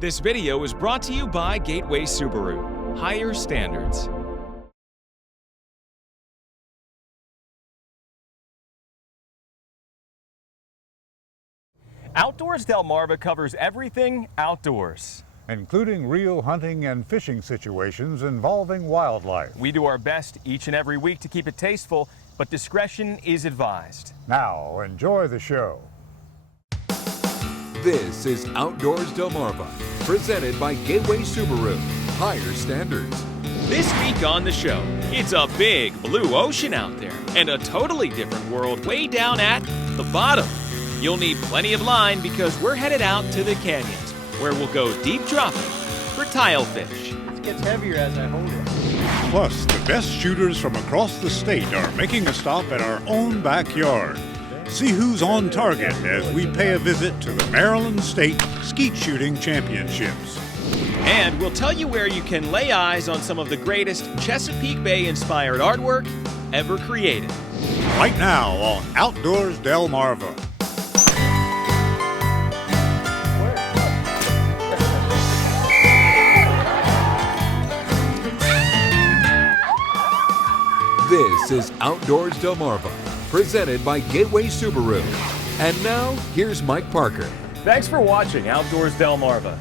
This video is brought to you by Gateway Subaru. Higher standards. Outdoors Delmarva covers everything outdoors, including real hunting and fishing situations involving wildlife. We do our best each and every week to keep it tasteful, but discretion is advised. Now, enjoy the show. This is Outdoors Delmarva, presented by Gateway Subaru. Higher standards. This week on the show, it's a big blue ocean out there and a totally different world way down at the bottom. You'll need plenty of line because we're headed out to the canyons, where we'll go deep dropping for tilefish. It gets heavier as I hold it. Plus, the best shooters from across the state are making a stop at our own backyard. See who's on target as we pay a visit to the Maryland State Skeet Shooting Championships. And we'll tell you where you can lay eyes on some of the greatest Chesapeake Bay-inspired artwork ever created. Right now on Outdoors Delmarva. This is Outdoors Delmarva, presented by Gateway Subaru. And now, here's Mike Parker. Thanks for watching Outdoors Delmarva.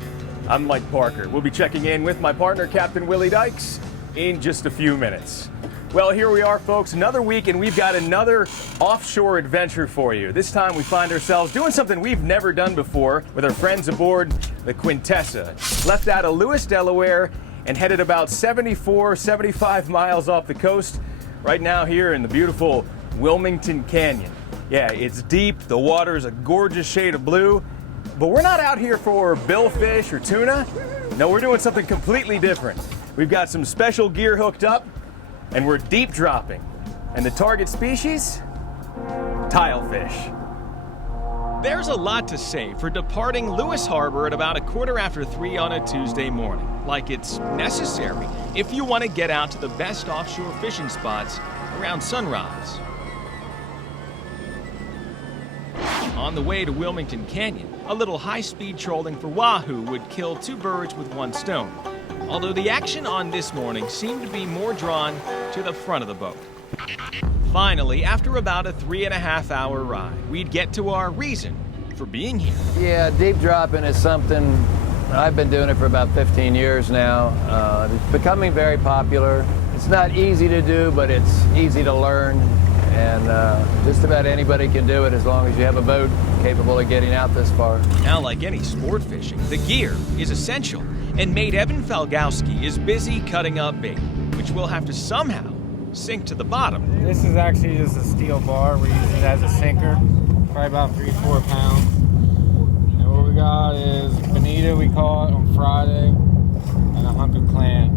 I'm Mike Parker. We'll be checking in with my partner, Captain Willie Dykes, in just a few minutes. Well, here we are, folks, another week, and we've got another offshore adventure for you. This time we find ourselves doing something we've never done before with our friends aboard the Quintessa. Left out of Lewis, Delaware, and headed about 75 miles off the coast, right now here in the beautiful Wilmington Canyon. Yeah, it's deep, the water's a gorgeous shade of blue, but we're not out here for billfish or tuna. No, we're doing something completely different. We've got some special gear hooked up, and we're deep dropping. And the target species? Tilefish. There's a lot to say for departing Lewis Harbor at about 3:15 on a Tuesday morning. Like it's necessary if you want to get out to the best offshore fishing spots around sunrise. On the way to Wilmington Canyon, a little high-speed trolling for wahoo would kill two birds with one stone. Although the action on this morning seemed to be more drawn to the front of the boat. Finally, after about a 3.5-hour ride, we'd get to our reason for being here. Yeah, deep dropping is something, I've been doing it for about 15 years now. It's becoming very popular. It's not easy to do, but it's easy to learn. And just about anybody can do it as long as you have a boat capable of getting out this far. Now, like any sport fishing, the gear is essential. And mate Evan Falgowski is busy cutting up bait, which we'll have to somehow sink to the bottom. This is actually just a steel bar. We're using it as a sinker, probably about 3-4 pounds. And what we got is bonita, we call it, on Friday, and a hunk of clam.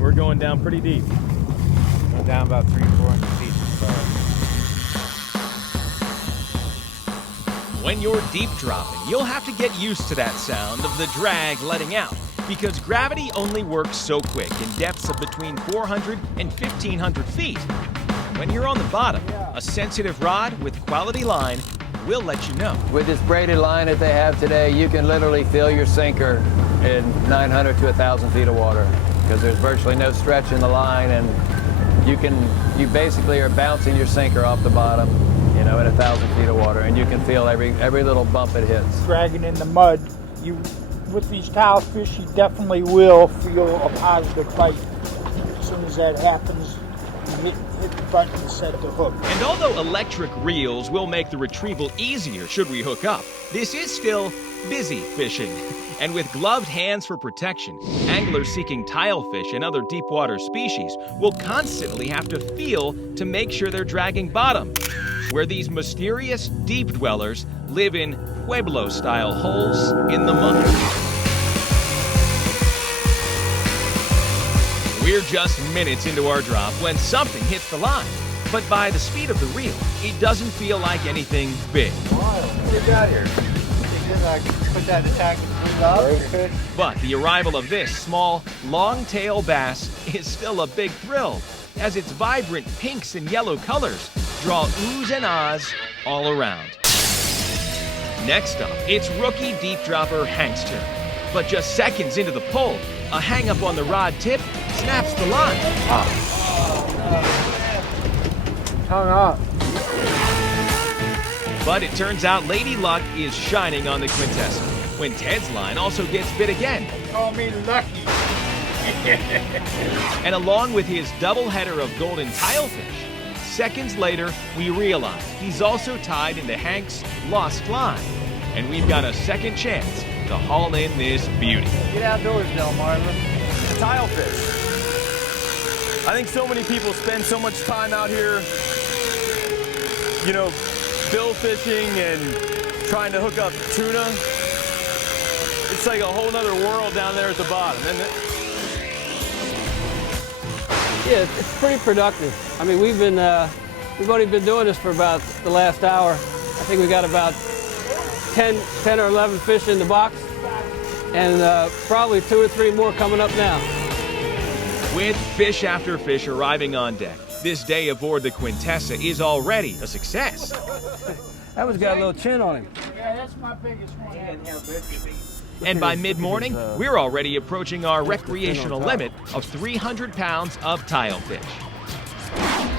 We're going down pretty deep. We're down about 300-400 feet from the bar. When you're deep dropping, you'll have to get used to that sound of the drag letting out, because gravity only works so quick in depths of between 400 and 1,500 feet. When you're on the bottom, a sensitive rod with quality line will let you know. With this braided line that they have today, you can literally fill your sinker in 900 to 1,000 feet of water, because there's virtually no stretch in the line, and you basically are bouncing your sinker off the bottom, in 1,000 feet of water, and you can feel every little bump it hits. Dragging in the mud, with these tilefish, you definitely will feel a positive bite. As soon as that happens, you hit the button to set the hook. And although electric reels will make the retrieval easier should we hook up, this is still busy fishing. And with gloved hands for protection, anglers seeking tilefish and other deep water species will constantly have to feel to make sure they're dragging bottom, where these mysterious deep dwellers live in Pueblo-style holes in the mud. We're just minutes into our drop when something hits the line. But by the speed of the reel, it doesn't feel like anything big. What you got here? Put that attack in. But the arrival of this small, long-tail bass is still a big thrill, as its vibrant pinks and yellow colors draw oohs and ahs all around. Next up, it's rookie deep dropper Hank's turn. But just seconds into the pull, a hang-up on the rod tip snaps the line. Hung up. But it turns out Lady Luck is shining on the Quintessa, when Ted's line also gets bit again. Call me lucky. And along with his doubleheader of golden tilefish, seconds later, we realize he's also tied into Hank's lost line. And we've got a second chance to haul in this beauty. Get outdoors, Delmarva. Tilefish. I think so many people spend so much time out here, you know, bill fishing and trying to hook up tuna. It's like a whole nother world down there at the bottom, isn't it? Yeah, it's pretty productive. I mean, we've only been doing this for about the last hour. I think we got about 10 or 11 fish in the box, and probably 2 or 3 more coming up now. With fish after fish arriving on deck, this day aboard the Quintessa is already a success. That one's got a little chin on him. Yeah, that's my biggest one. And by mid-morning, we're already approaching our recreational limit of 300 pounds of tilefish.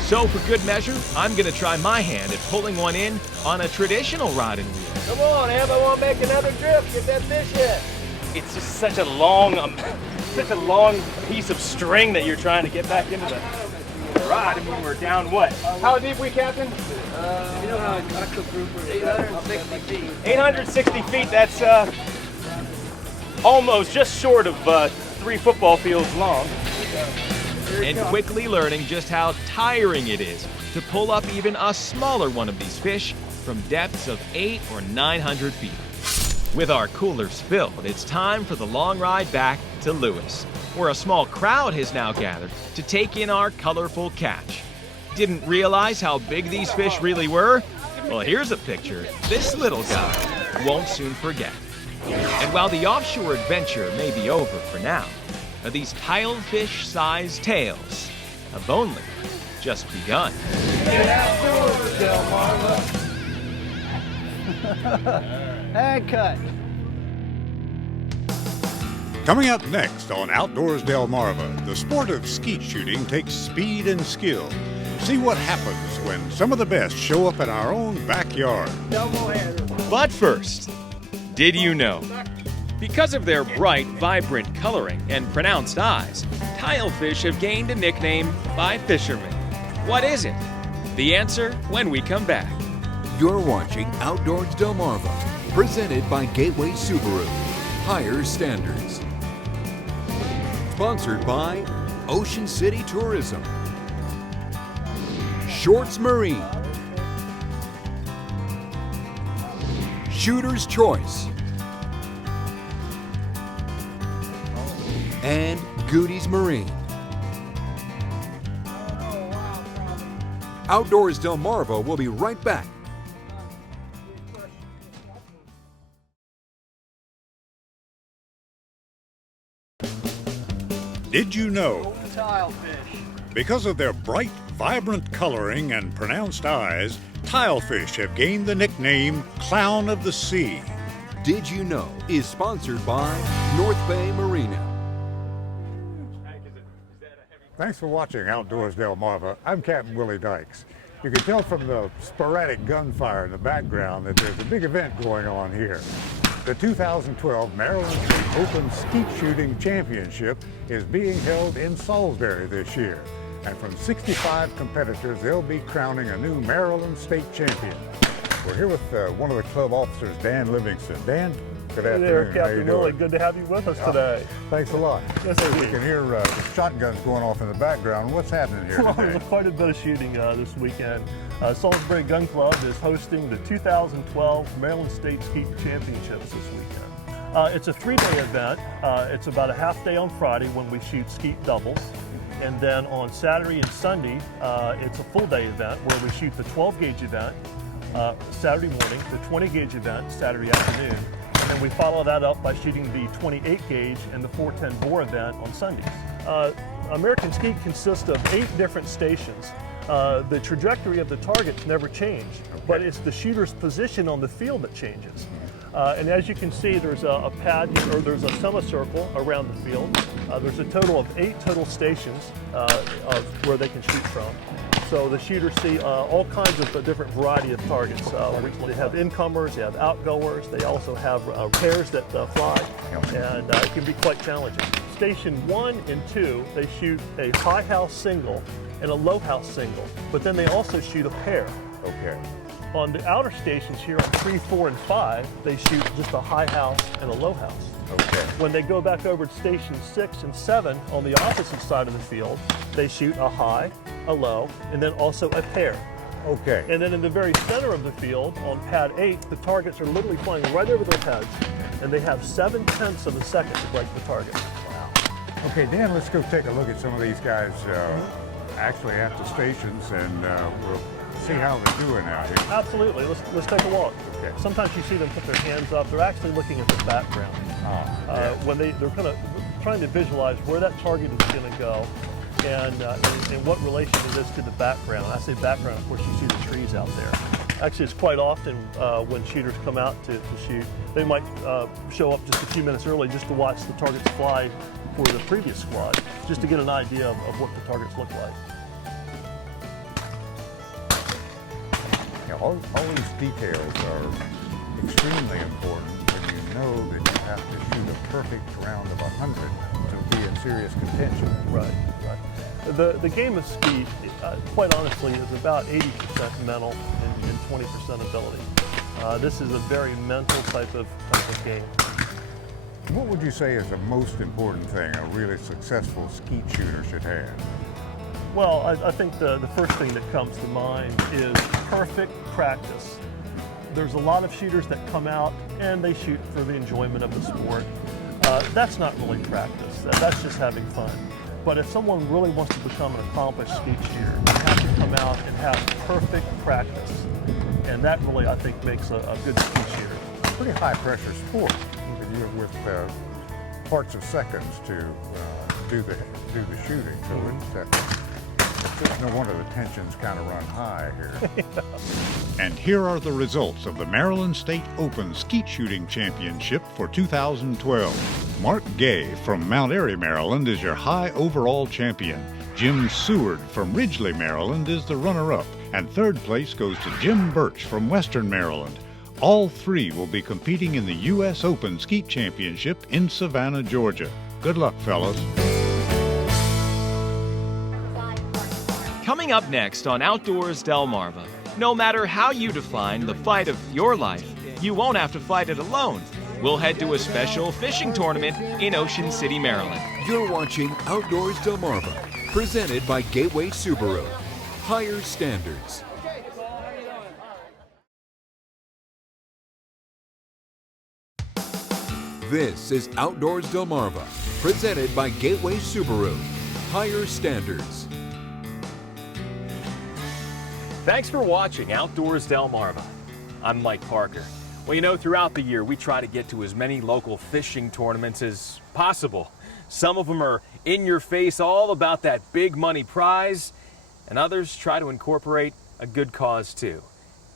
So for good measure, I'm gonna try my hand at pulling one in on a traditional rod and reel. Come on, Em, I want to make another trip. Get that fish in. It's just such a long piece of string that you're trying to get back into the rod. I mean, we're down what? How deep we, Captain? You know how I the group 860 feet. 860 feet. That's almost just short of 3 football fields long. And quickly learning just how tiring it is to pull up even a smaller one of these fish from depths of 800 or 900 feet. With our coolers filled, it's time for the long ride back to Lewis, where a small crowd has now gathered to take in our colorful catch. Didn't realize how big these fish really were? Well, here's a picture this little guy won't soon forget. And while the offshore adventure may be over for now, these tilefish-sized tales have only just begun. Get outdoors, Delmarva. And cut. Coming up next on Outdoors Delmarva, the sport of skeet shooting takes speed and skill. See what happens when some of the best show up in our own backyard. But first, did you know? Because of their bright, vibrant coloring and pronounced eyes, tilefish have gained a nickname by fishermen. What is it? The answer when we come back. You're watching Outdoors Delmarva, presented by Gateway Subaru. Higher standards. Sponsored by Ocean City Tourism, Shorts Marine, Shooter's Choice, and Goody's Marine. Outdoors Delmarva will be right back. Did you know? Tilefish. Because of their bright, vibrant coloring and pronounced eyes, tilefish have gained the nickname Clown of the Sea. Did You Know is sponsored by North Bay Marina. Thanks for watching Outdoors Delmarva. I'm Captain Willie Dykes. You can tell from the sporadic gunfire in the background that there's a big event going on here. The 2012 Maryland State Open Skeet Shooting Championship is being held in Salisbury this year. And from 65 competitors, they'll be crowning a new Maryland State champion. We're here with one of the club officers, Dan Livingston. Dan, good afternoon. Hey there, How you Captain Willie. doing? Good to have you with us today. Thanks a lot. Yes, sir. We can hear the shotguns going off in the background. What's happening here Well, today? there's quite a bit of shooting this weekend. Salisbury Gun Club is hosting the 2012 Maryland State Skeet Championships this weekend. It's a 3-day event. It's about a half day on Friday when we shoot skeet doubles. And then on Saturday and Sunday, it's a full day event where we shoot the 12 gauge event Saturday morning, the 20 gauge event Saturday afternoon, and then we follow that up by shooting the 28 gauge and the 410 bore event on Sundays. American Skeet consists of 8 different stations. the trajectory of the targets never change, but it's the shooter's position on the field that changes. And as you can see, there's a pad here, or there's a semicircle around the field. There's a total of 8 total stations of where they can shoot from. So the shooters see all kinds of different variety of targets. They have incomers, they have outgoers, they also have pairs that fly, and it can be quite challenging. Station 1 and 2, they shoot a high house single and a low house single, but then they also shoot a pair. Okay. On the outer stations here on 3, 4, and 5, they shoot just a high house and a low house. Okay. When they go back over to station 6 and 7 on the opposite side of the field, they shoot a high, a low, and then also a pair. Okay. And then in the very center of the field, on pad 8, the targets are literally flying right over their heads, and they have 7/10 of a second to break the target. Wow. Okay, Dan, let's go take a look at some of these guys actually at the stations, and we'll see how they're doing out here. Absolutely. Let's take a walk. Okay. Sometimes you see them put their hands up. They're actually looking at the background. When they're kind of trying to visualize where that target is going to go, and what relation it is to the background. I say background, of course, you see the trees out there. Actually, it's quite often when shooters come out to shoot, they might show up just a few minutes early just to watch the targets fly for the previous squad, just to get an idea of what the targets look like. Yeah, all these details are extremely important when you know that you have to shoot a perfect round of 100 to be in serious contention. Right. The game of Skeet, quite honestly, is about 80% mental and 20% ability. This is a very mental type of game. What would you say is the most important thing a really successful skeet shooter should have? Well, I think the first thing that comes to mind is perfect practice. There's a lot of shooters that come out and they shoot for the enjoyment of the sport. That's not really practice. That's just having fun. But if someone really wants to become an accomplished skeet shooter, they have to come out and have perfect practice. And that really, I think, makes a good skeet shooter. Pretty high pressure sport, with parts of seconds to do the shooting. So it's no wonder the tensions kind of run high here. And here are the results of the Maryland State Open Skeet Shooting Championship for 2012. Mark Gay from Mount Airy, Maryland is your high overall champion. Jim Seward from Ridgely, Maryland is the runner-up. And third place goes to Jim Birch from Western Maryland. All 3 will be competing in the U.S. Open Skeet Championship in Savannah, Georgia. Good luck, fellas. Coming up next on Outdoors Delmarva, no matter how you define the fight of your life, you won't have to fight it alone. We'll head to a special fishing tournament in Ocean City, Maryland. You're watching Outdoors Delmarva, presented by Gateway Subaru. Higher standards. This is Outdoors Delmarva, presented by Gateway Subaru. Higher standards. Thanks for watching Outdoors Delmarva. I'm Mike Parker. Well, you know, throughout the year, we try to get to as many local fishing tournaments as possible. Some of them are in your face, all about that big money prize, and others try to incorporate a good cause too.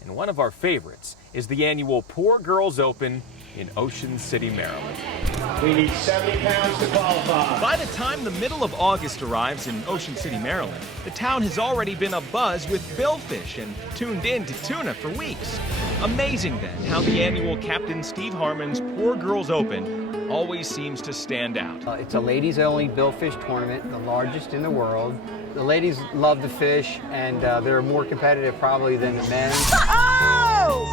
And one of our favorites is the annual Poor Girls Open in Ocean City, Maryland. We need 70 pounds to qualify. By the time the middle of August arrives in Ocean City, Maryland, the town has already been abuzz with billfish and tuned in to tuna for weeks. Amazing then how the annual Captain Steve Harmon's Poor Girls Open always seems to stand out. It's a ladies-only billfish tournament, the largest in the world. The ladies love to fish, and they're more competitive probably than the men. Oh!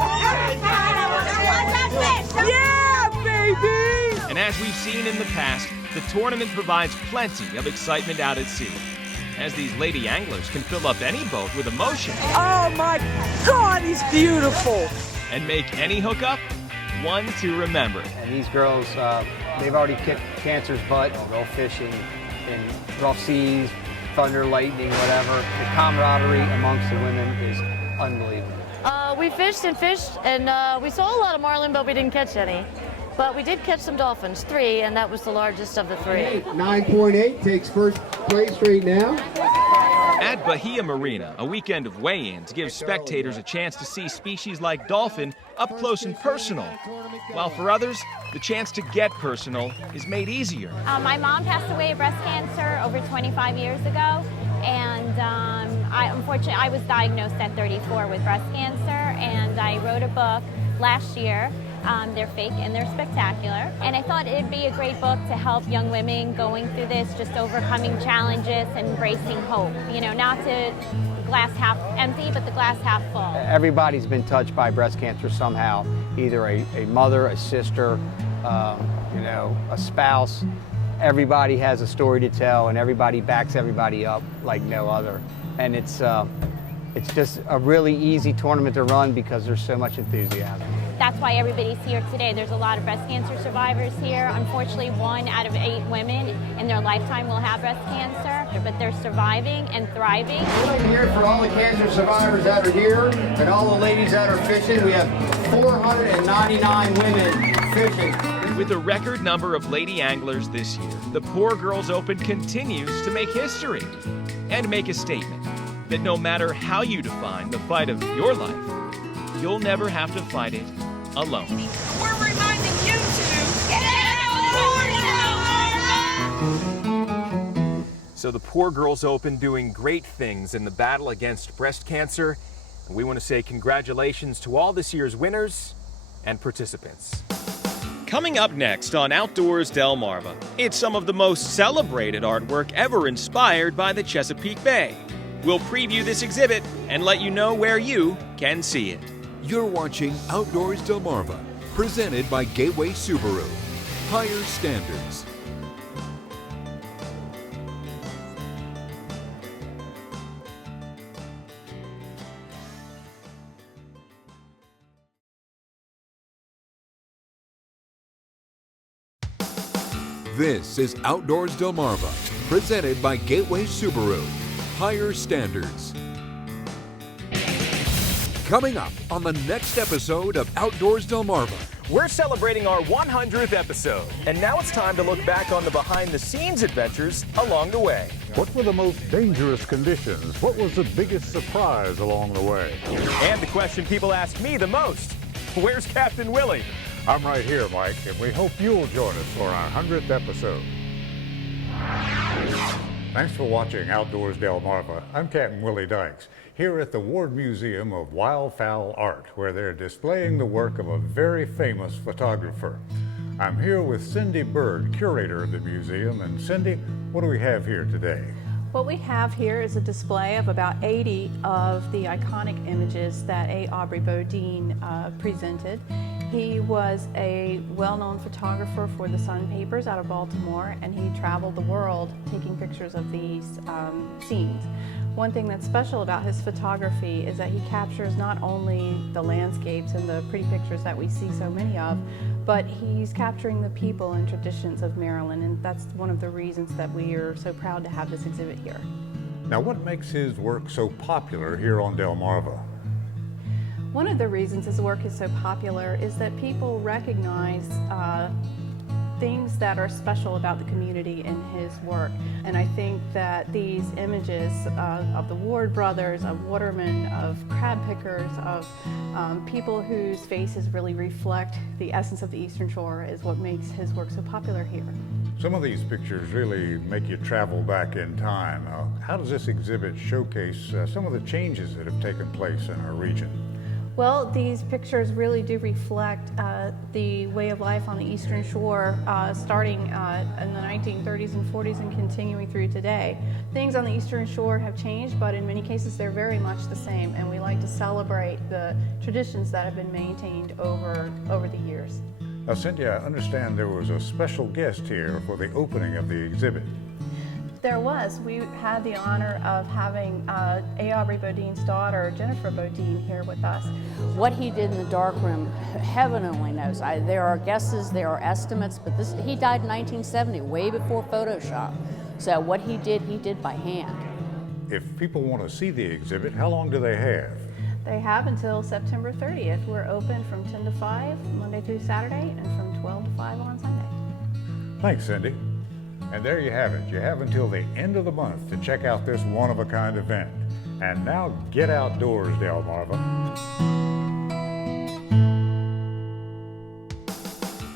Yeah, baby! And as we've seen in the past, the tournament provides plenty of excitement out at sea, as these lady anglers can fill up any boat with emotion. Oh my God, he's beautiful! And make any hookup one to remember. And these girls, they've already kicked cancer's butt. They'll go fishing in rough seas, thunder, lightning, whatever. The camaraderie amongst the women is unbelievable. We fished, and we saw a lot of marlin, but we didn't catch any. But we did catch some dolphins, 3, and that was the largest of the 3. 9.8 takes first place right now. At Bahia Marina, a weekend of weigh-ins gives spectators a chance to see species like dolphin up close and personal, while for others, the chance to get personal is made easier. My mom passed away of breast cancer over 25 years ago, and unfortunately I was diagnosed at 34 with breast cancer, and I wrote a book last year. They're fake and they're spectacular. And I thought it'd be a great book to help young women going through this, just overcoming challenges and embracing hope. You know, not to glass half empty, but the glass half full. Everybody's been touched by breast cancer somehow, either a mother, a sister, you know, a spouse. Everybody has a story to tell, and everybody backs everybody up like no other. And it's just a really easy tournament to run because there's so much enthusiasm. That's why everybody's here today. There's a lot of breast cancer survivors here. Unfortunately, 1 out of 8 women in their lifetime will have breast cancer, but they're surviving and thriving. We'd like to hear for all the cancer survivors that are here and all the ladies that are fishing. We have 499 women fishing. With a record number of lady anglers this year, the Poor Girls Open continues to make history and make a statement that no matter how you define the fight of your life, you'll never have to fight it alone. We're reminding you to get out! So the Poor Girls Open doing great things in the battle against breast cancer. And we want to say congratulations to all this year's winners and participants. Coming up next on Outdoors Delmarva, it's some of the most celebrated artwork ever inspired by the Chesapeake Bay. We'll preview this exhibit and let you know where you can see it. You're watching Outdoors Delmarva, presented by Gateway Subaru. Higher standards. This is Outdoors Delmarva, presented by Gateway Subaru. Higher standards. Coming up on the next episode of Outdoors Delmarva. We're celebrating our 100th episode, and now it's time to look back on the behind-the-scenes adventures along the way. What were the most dangerous conditions? What was the biggest surprise along the way? And the question people ask me the most, where's Captain Willie? I'm right here, Mike, and we hope you'll join us for our 100th episode. Thanks for watching Outdoors Delmarva. I'm Captain Willie Dykes, here at the Ward Museum of Wildfowl Art, where they're displaying the work of a very famous photographer. I'm here with Cindy Bird, curator of the museum. And Cindy, what do we have here today? What we have here is a display of about 80 of the iconic images that A. Aubrey Bodine presented. He was a well-known photographer for the Sun papers out of Baltimore, and he traveled the world taking pictures of these scenes. One thing that's special about his photography is that he captures not only the landscapes and the pretty pictures that we see so many of, but he's capturing the people and traditions of Maryland, and that's one of the reasons that we are so proud to have this exhibit here. Now, what makes his work so popular here on Delmarva? One of the reasons his work is so popular is that people recognize things that are special about the community in his work. And I think that these images of the Ward brothers, of watermen, of crab pickers, of people whose faces really reflect the essence of the Eastern Shore is what makes his work so popular here. Some of these pictures really make you travel back in time. How does this exhibit showcase some of the changes that have taken place in our region? Well, these pictures really do reflect the way of life on the Eastern Shore, starting in the 1930s and 40s and continuing through today. Things on the Eastern Shore have changed, but in many cases they're very much the same, and we like to celebrate the traditions that have been maintained over the years. Now, Cynthia, I understand there was a special guest here for the opening of the exhibit. There was. We had the honor of having A. Aubrey Bodine's daughter, Jennifer Bodine, here with us. What he did in the darkroom, heaven only knows. There are guesses, there are estimates, but he died in 1970, way before Photoshop. So what he did by hand. If people want to see the exhibit, how long do they have? They have until September 30th. We're open from 10 to 5, Monday through Saturday, and from 12 to 5 on Sunday. Thanks, Cindy. And there you have it. You have until the end of the month to check out this one-of-a-kind event. And now get outdoors, Delmarva.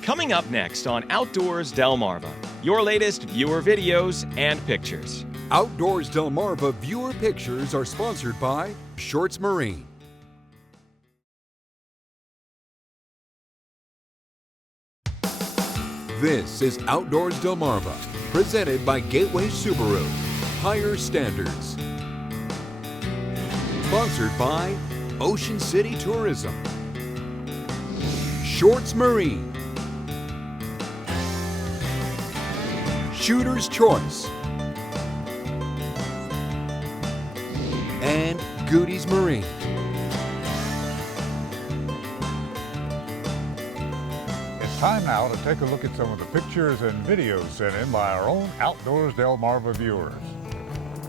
Coming up next on Outdoors Delmarva, your latest viewer videos and pictures. Outdoors Delmarva viewer pictures are sponsored by Shorts Marine. This is Outdoors Delmarva, presented by Gateway Subaru. Higher standards. Sponsored by Ocean City Tourism. Shorts Marine. Shooter's Choice. And Goody's Marine. It's time now to take a look at some of the pictures and videos sent in by our own Outdoors Delmarva viewers.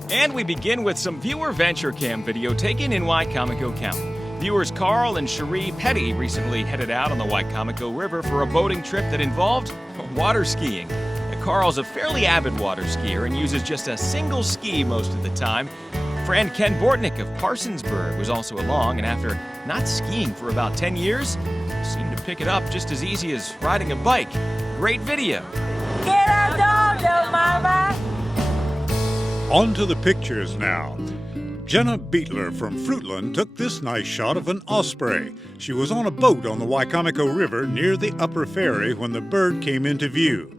And we begin with some viewer venture cam video taken in Wicomico County. Viewers Carl and Cherie Petty recently headed out on the Wicomico River for a boating trip that involved water skiing. Carl's a fairly avid water skier and uses just a single ski most of the time. Friend Ken Bortnick of Parsonsburg was also along, and after not skiing for about 10 years, seemed to pick it up just as easy as riding a bike. Great video. Get our dog, Delmarva. On to the pictures now. Jenna Beetler from Fruitland took this nice shot of an osprey. She was on a boat on the Wicomico River near the upper ferry when the bird came into view.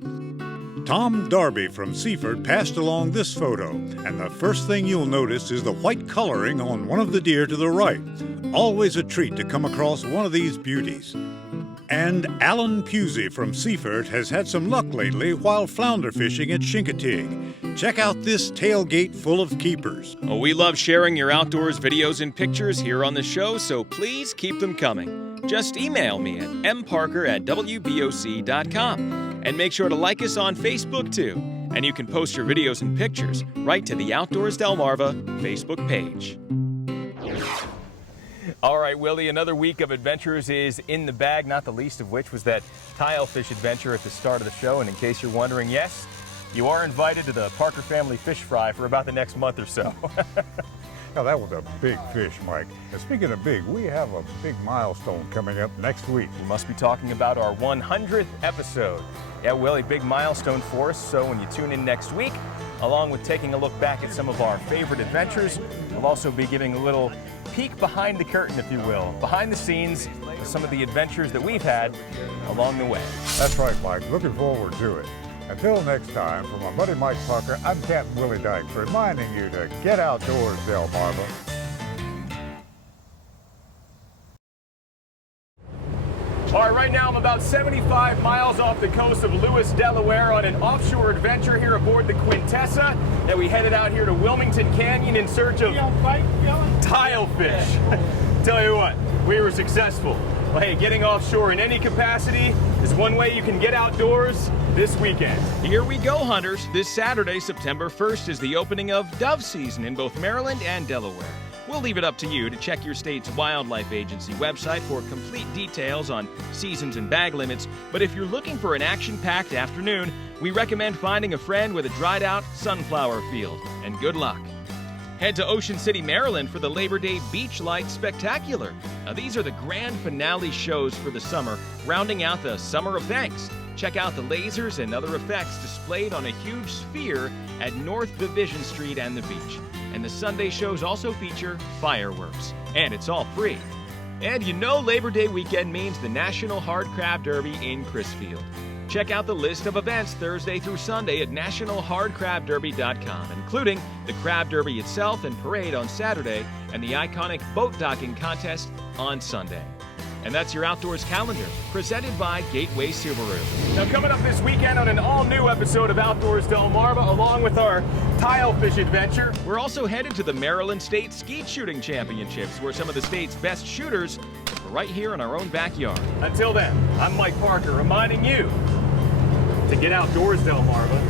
Tom Darby from Seaford passed along this photo, and the first thing you'll notice is the white coloring on one of the deer to the right. Always a treat to come across one of these beauties. And Alan Pusey from Seaford has had some luck lately while flounder fishing at Chincoteague. Check out this tailgate full of keepers. Oh, we love sharing your outdoors videos and pictures here on the show, so please keep them coming. Just email me at mparker@wboc.com. And make sure to like us on Facebook too. And you can post your videos and pictures right to the Outdoors Delmarva Facebook page. All right, Willie, another week of adventures is in the bag, not the least of which was that tilefish adventure at the start of the show. And in case you're wondering, yes, you are invited to the Parker Family Fish Fry for about the next month or so. Now, that was a big fish, Mike. And speaking of big, we have a big milestone coming up next week. We must be talking about our 100th episode. Yeah, Willie, big milestone for us. So when you tune in next week, along with taking a look back at some of our favorite adventures, we'll also be giving a little peek behind the curtain, if you will, behind the scenes of some of the adventures that we've had along the way. That's right, Mike. Looking forward to it. Until next time, from my buddy Mike Parker, I'm Captain Willie Dykes, reminding you to get outdoors, Delmarva. All right, right now I'm about 75 miles off the coast of Lewis, Delaware on an offshore adventure here aboard the Quintessa. And we headed out here to Wilmington Canyon in search of tilefish. Tell you what, we were successful. Well, hey, getting offshore in any capacity is one way you can get outdoors this weekend. Here we go, hunters. This Saturday, September 1st, is the opening of dove season in both Maryland and Delaware. We'll leave it up to you to check your state's wildlife agency website for complete details on seasons and bag limits. But if you're looking for an action-packed afternoon, we recommend finding a friend with a dried-out sunflower field. And good luck. Head to Ocean City, Maryland for the Labor Day Beach Light Spectacular. Now, these are the grand finale shows for the summer, rounding out the Summer of Thanks. Check out the lasers and other effects displayed on a huge sphere at North Division Street and the beach. And the Sunday shows also feature fireworks. And it's all free. And you know Labor Day weekend means the National Hard Crab Derby in Crisfield. Check out the list of events Thursday through Sunday at nationalhardcrabderby.com, including the Crab Derby itself and parade on Saturday and the iconic boat docking contest on Sunday. And that's your outdoors calendar, presented by Gateway Subaru. Now, coming up this weekend on an all-new episode of Outdoors Delmarva, along with our tilefish adventure, we're also headed to the Maryland State Skeet Shooting Championships, where some of the state's best shooters are right here in our own backyard. Until then, I'm Mike Parker, reminding you to get outdoors, Delmarva.